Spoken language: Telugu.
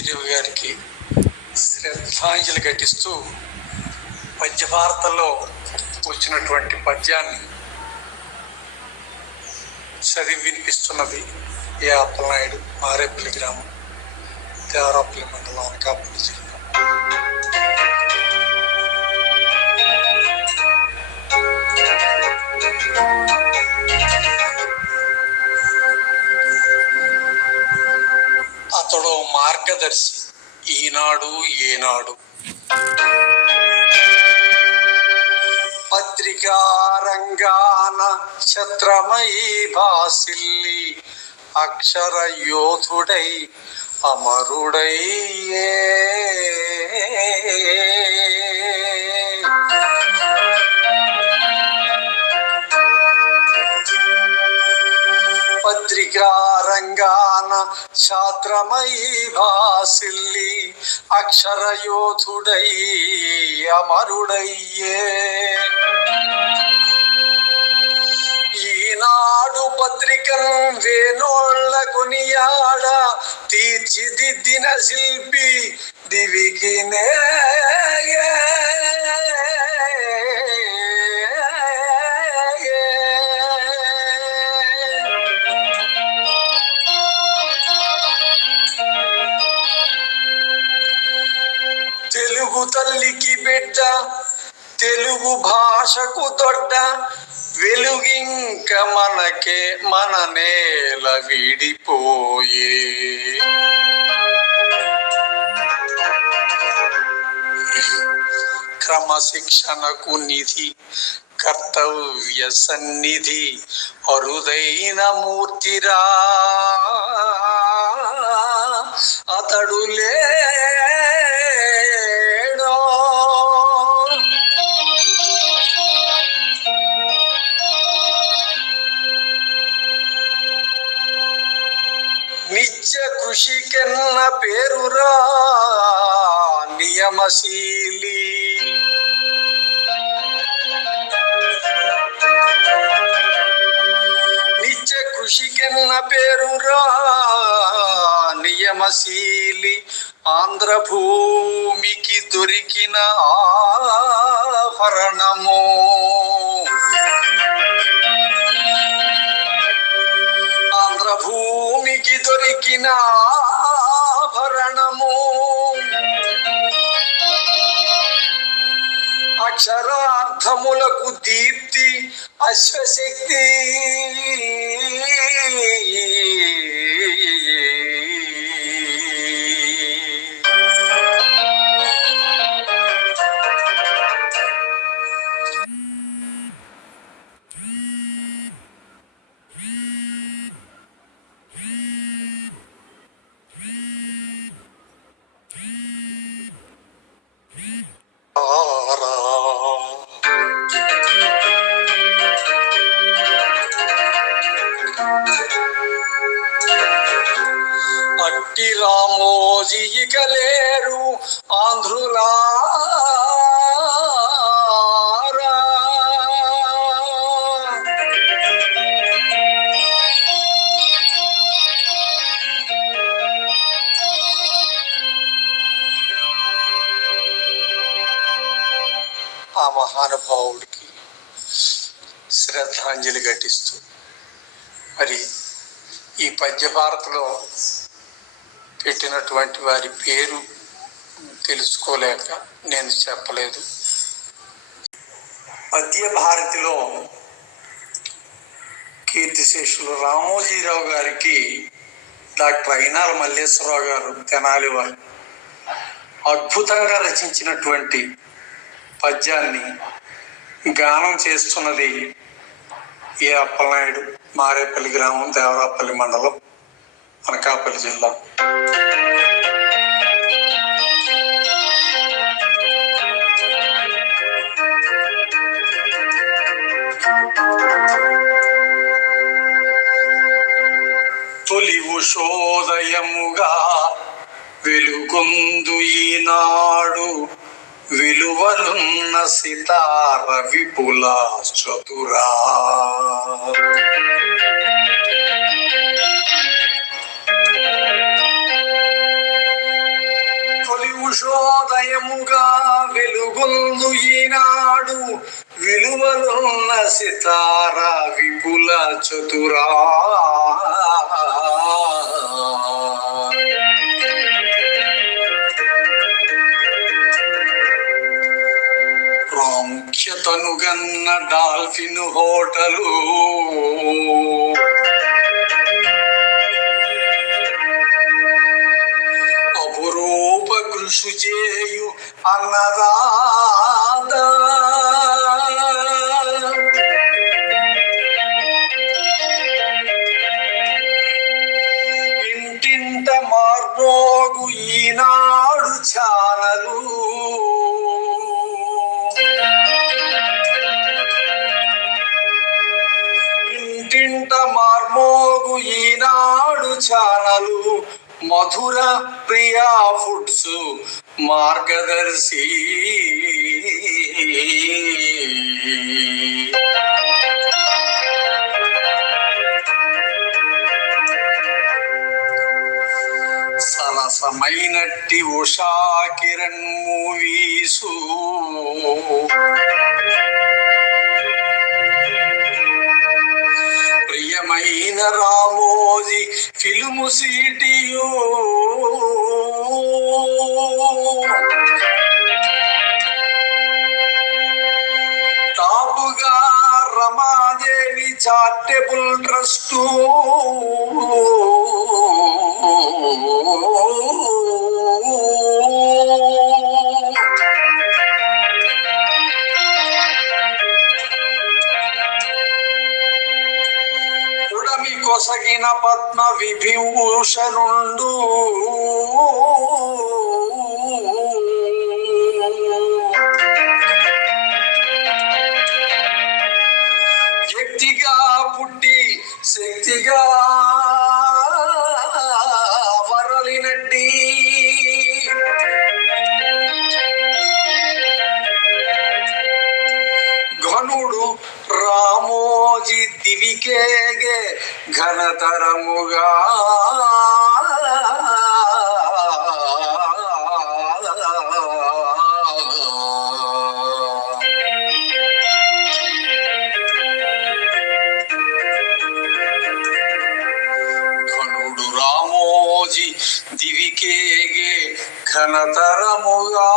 రామోజీరావు గారికి శ్రద్ధాంజలి ఘటిస్తూ పద్యభారతంలో వచ్చినటువంటి పద్యాన్ని చదివి వినిపిస్తున్నది ఏ అప్పలనాయుడు మారేపల్లి గ్రామం దేవరాపల్లి మండలం అనకాపల్లి జిల్లా. అతడు ప్రియదర్శి ఈనాడు ఏనాడు. పత్రికారంగాన ఛత్రమయీ భాసిల్లి అక్షర యోధుడై అమరుడయ్యే. పత్రికారంగాన రంగాన భాసిల్లి అక్షరయోధుడై అమరుడయ్యే ఈనాడు పత్రికను వేనోళ్ళ కొనియాడ తీర్చిదిద్దిన శిల్పి దివికి నే బిడ్డ తెలుగు భాషకు దొడ్డ వెలుగింక మనకే మన నేల విడిపోయే. క్రమశిక్షణకు నిధి కర్తవ్య సన్నిధి అరుదైన మూర్తిరా. పేరురా నియమశీలి. నిత్య కృషికెన్న పేరురా నియమశీలి. ఆంధ్రభూమికి దొరికిన ఆభరణము. ఆంధ్రభూమికి దొరికిన అక్షరార్థములకు దీప్తి అశ్వశక్తి ఆ మహానుభావుడికి శ్రద్ధాంజలి ఘటిస్తూ మరి ఈ పద్యభారతిలో పెట్టినటువంటి వారి పేరు తెలుసుకోలేక నేను చెప్పలేదు. పద్యభారతిలో కీర్తిశేషులు రామోజీరావు గారికి డాక్టర్ అయినాల మల్లేశ్వరరావు గారు తెనాలి వారు అద్భుతంగా రచించినటువంటి పద్యాన్ని గానం చేస్తున్నది ఏ అప్పలనాయుడు మారేపల్లి గ్రామం దేవరాపల్లి మండలం అనకాపల్లి జిల్లా. తొలి ఉషోదయముగా వెలుగొందు ఈనాడు విలువలున్న సితార విపుల చతురా. తొలి ఉషోదయముగా వెలుగొందు ఈనాడు విలువలున్న Sitara Vipula Chatura. Dolphin hotel. మోగు Eenadu channel మధుర ప్రియా ఫుడ్స్ మార్గదర్శి. సరసమైనట్టి ఉషా కిరణ్ మూవీసు. ಮುಸಿಟಿಯೋ ಟಾಪುಗ ರಮಾದೇವಿ ಚಾರಿಟಬಲ್ ಟ್ರಸ್ಟು విభూషణుండు తరముగా. ఘనుడు రామోజీ దివికేగే ఘనతరముగా.